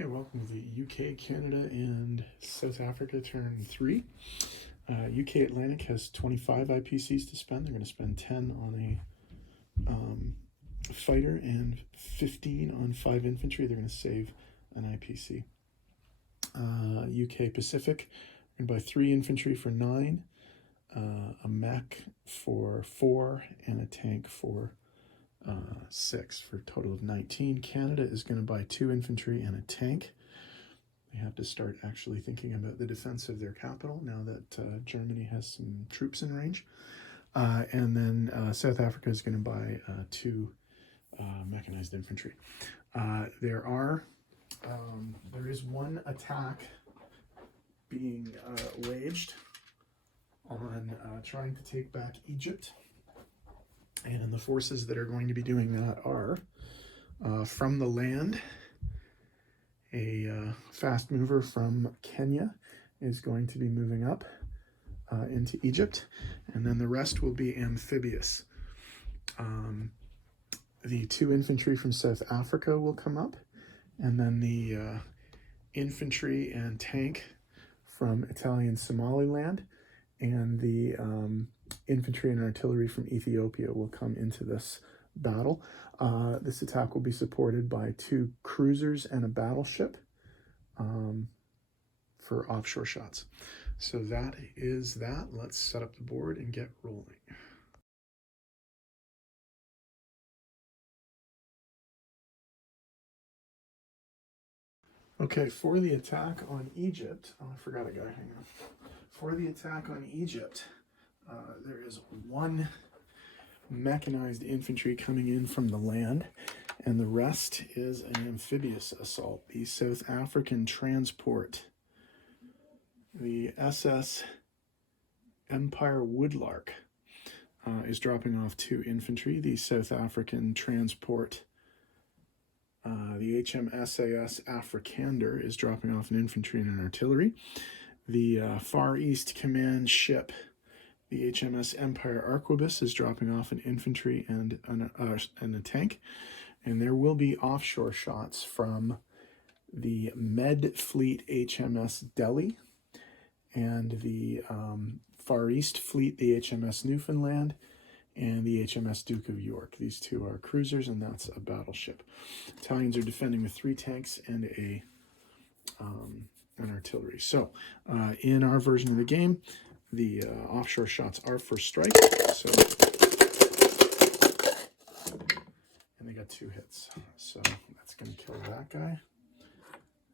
Okay, welcome to the UK, Canada, and South Africa turn 3. UK Atlantic has 25 IPCs to spend. They're going to spend 10 on a fighter and 15 on 5 infantry. They're going to save an IPC. UK Pacific, we're going to buy 3 infantry for 9, a mech for 4, and a tank for 6, for a total of 19. Canada is going to buy 2 infantry and a tank. They have to start actually thinking about the defense of their capital now that Germany has some troops in range. And then South Africa is going to buy 2 mechanized infantry. There is one attack being waged on trying to take back Egypt. And the forces that are going to be doing that are from the land, a fast mover from Kenya is going to be moving up into Egypt, and then the rest will be amphibious. The 2 infantry from South Africa will come up, and then the infantry and tank from Italian Somaliland, and the infantry and artillery from Ethiopia will come into this battle. This attack will be supported by 2 cruisers and a battleship for offshore shots. So that is that. Let's set up the board and get rolling. Okay, for the attack on Egypt, oh, I forgot a guy, hang on. For the attack on Egypt, there is 1 mechanized infantry coming in from the land, and the rest is an amphibious assault. The South African transport, the SS Empire Woodlark, is dropping off 2 infantry. The South African transport, the HMSAS Afrikander, is dropping off an infantry and an artillery. The Far East Command ship, the HMS Empire Arquebus, is dropping off an infantry and a tank. And there will be offshore shots from the Med Fleet HMS Delhi and the Far East Fleet, the HMS Newfoundland, and the HMS Duke of York. These 2 are cruisers, and that's a battleship. Italians are defending with 3 tanks and an artillery. So in our version of the game, the offshore shots are for strike. So, and they got 2 hits. So that's going to kill that guy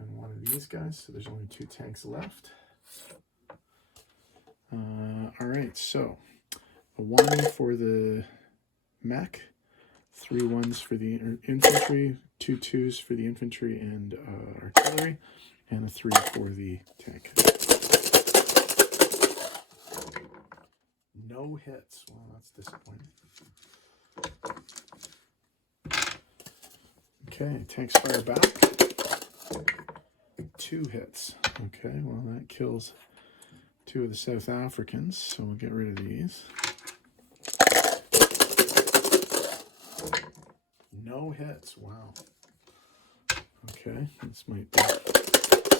and 1 of these guys. So there's only 2 tanks left. All right, so a 1 for the mech, 3 1s for the infantry, 2 2s for the infantry and artillery, and a 3 for the tank. No hits. Well, that's disappointing. Okay, tanks fire back. 2 hits. Okay, well, that kills 2 of the South Africans, so we'll get rid of these. No hits. Wow. Okay, this might be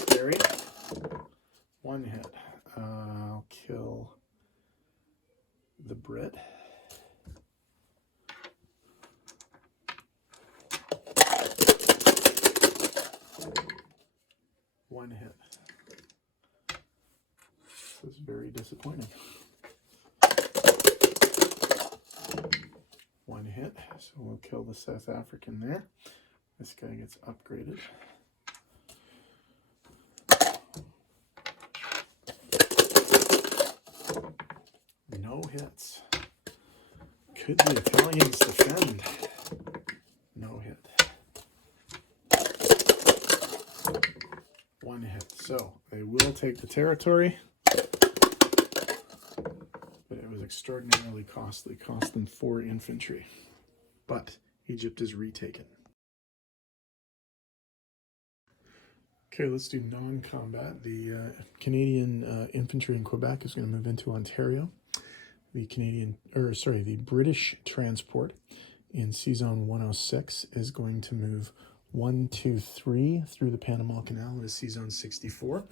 scary. 1 hit. I'll kill the Brit. One hit. This is very disappointing. 1 hit, so we'll kill the South African there. This guy gets upgraded. No hits. Could the Italians defend? No hit. 1 hit. So they will take the territory, but it was extraordinarily costly. Cost them 4 infantry. But Egypt is retaken. Okay, let's do non-combat. The Canadian infantry in Quebec is going to move into Ontario. The British transport in C-Zone 106 is going to move 1, 2, 3 through the Panama Canal into Sea Zone 64,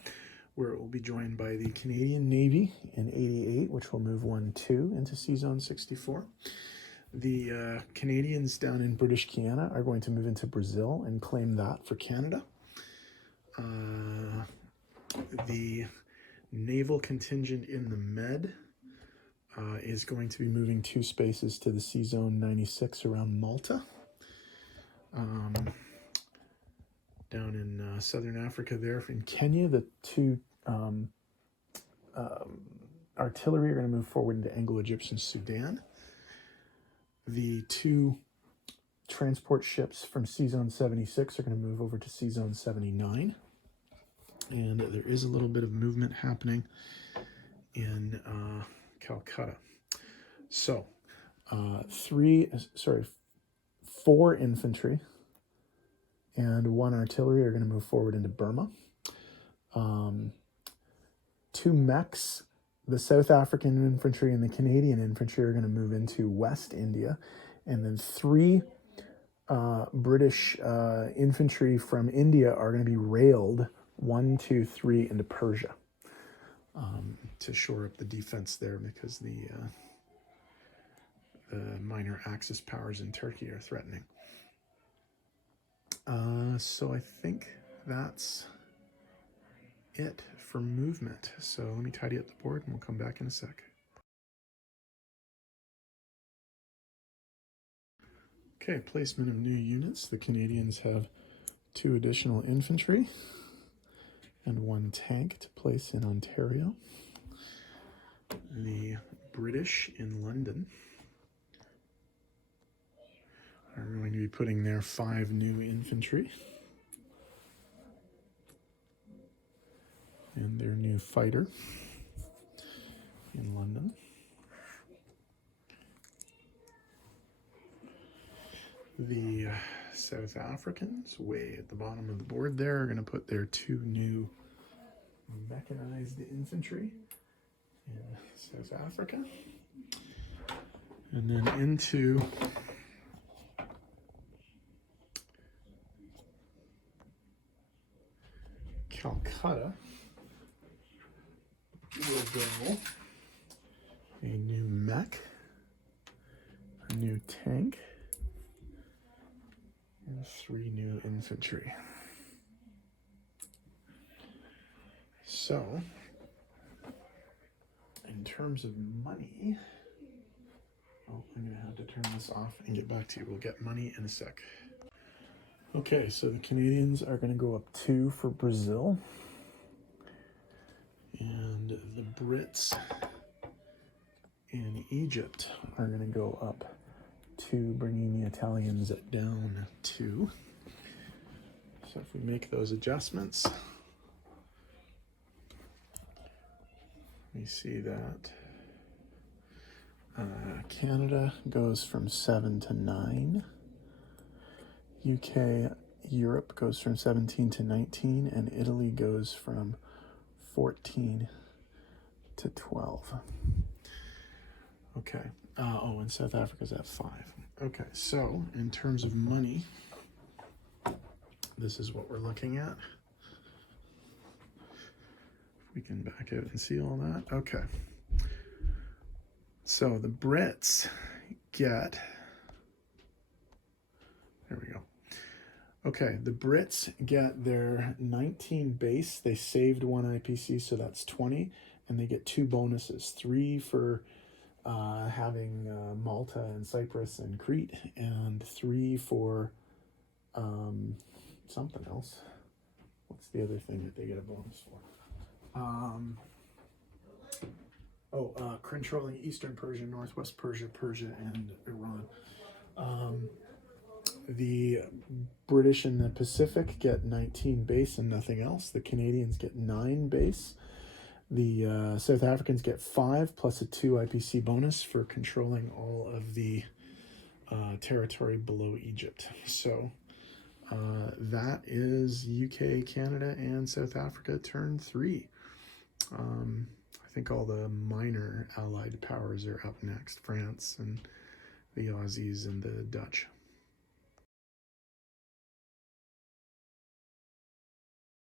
where it will be joined by the Canadian Navy in 88, which will move 1, 2 into Sea Zone 64. The Canadians down in British Guiana are going to move into Brazil and claim that for Canada. The naval contingent in the Med is going to be moving 2 spaces to the Sea Zone 96 around Malta. Down in southern Africa there, in Kenya, the 2 artillery are going to move forward into Anglo-Egyptian Sudan. The 2 transport ships from Sea Zone 76 are going to move over to Sea Zone 79. And there is a little bit of movement happening in Calcutta. So, 4 infantry and 1 artillery are going to move forward into Burma. 2 mechs, the South African infantry and the Canadian infantry, are going to move into West India. And then 3 British infantry from India are going to be railed 1, 2, 3 into Persia to shore up the defense there, because the minor Axis powers in Turkey are threatening. So I think that's it for movement. So let me tidy up the board and we'll come back in a sec. Okay, placement of new units. The Canadians have 2 additional infantry and 1 tank to place in Ontario. The British in London are going to be putting their 5 new infantry and their new fighter in London. The South Africans, way at the bottom of the board there, are going to put their 2 new mechanized infantry in South Africa. And then into Calcutta will go a new mech, a new tank, and 3 new infantry. So, in terms of money, I'm going to have to turn this off and get back to you. We'll get money in a sec. Okay, so the Canadians are going to go up 2 for Brazil. And the Brits in Egypt are going to go up 2, bringing the Italians down 2. So if we make those adjustments, we see that Canada goes from 7 to 9. UK, Europe goes from 17 to 19, and Italy goes from 14 to 12. Okay. Oh, and South Africa's at 5. Okay, so in terms of money, this is what we're looking at. We can back out and see all that. Okay. So the Brits get, there we go. Okay, the Brits get their 19 base. They saved 1 IPC, so that's 20. And they get 2 bonuses, 3 for having Malta and Cyprus and Crete, and 3 for something else. What's the other thing that they get a bonus for? Controlling Eastern Persia, Northwest Persia, Persia, and Iran. The British in the Pacific get 19 base and nothing else. The Canadians get 9 base. The South Africans get 5 plus a 2 IPC bonus for controlling all of the territory below Egypt. So that is UK, Canada, and South Africa turn 3. I think all the minor allied powers are up next, France and the Aussies and the Dutch.